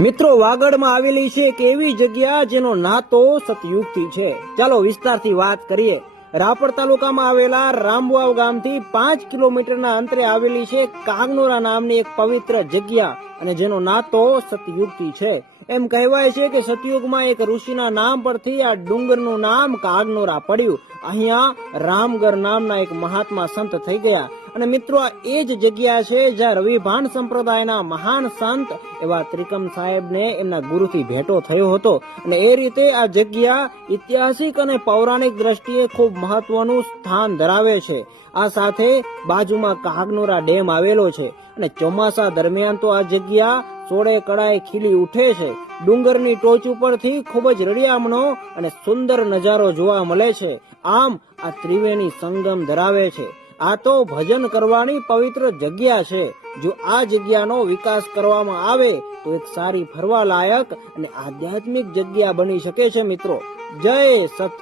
મિત્રો, વાગડમાં આવેલી છે એક એવી જગ્યા જેનો નાતો સતયુગથી છે. ચાલો વિસ્તારથી વાત કરીએ. રાપર તાલુકામાં આવેલા રામવાવ ગામથી 5 કિલોમીટરના અંતરે આવેલી છે કાગનોરા નામની એક પવિત્ર જગ્યા, અને જેનો નાતો સતયુગથી છે. એમ કહેવાય છે કે સતયુગમાં એક ઋષિના નામ પરથી આ ડુંગરનું નામ કાગનોરા પડ્યું. અહીંયા રામગર નામના એક મહાત્મા સંત થઈ ગયા. અને મિત્રો, આ એ જ જગ્યા છે જ્યાં રવિભાણ સંપ્રદાયના મહાન સંત એવા ત્રિકમ સાહેબને એમના ગુરુથી ભેટો થયો હતો. અને એ રીતે આ જગ્યા ઐતિહાસિક અને પૌરાણિક દ્રષ્ટિએ ખૂબ મહત્વનું સ્થાન ધરાવે છે. આ સાથે બાજુમાં કાગનોરા ડેમ આવેલો છે, અને ચોમાસા દરમિયાન તો આ જગ્યા સોળે કળાએ ખીલી ઉઠે છે. ડુંગરની ટોચ ઉપરથી ખૂબ જ રળિયામણો અને સુંદર નજારો જોવા મળે છે. આમ આ ત્રિવેણી સંગમ ધરાવે છે. આ તો ભજન કરવાની પવિત્ર જગ્યા છે. જો આ જગ્યાનો વિકાસ કરવામાં આવે તો એક સારી ફરવા લાયક અને આધ્યાત્મિક જગ્યા બની શકે છે. મિત્રો, જય સત.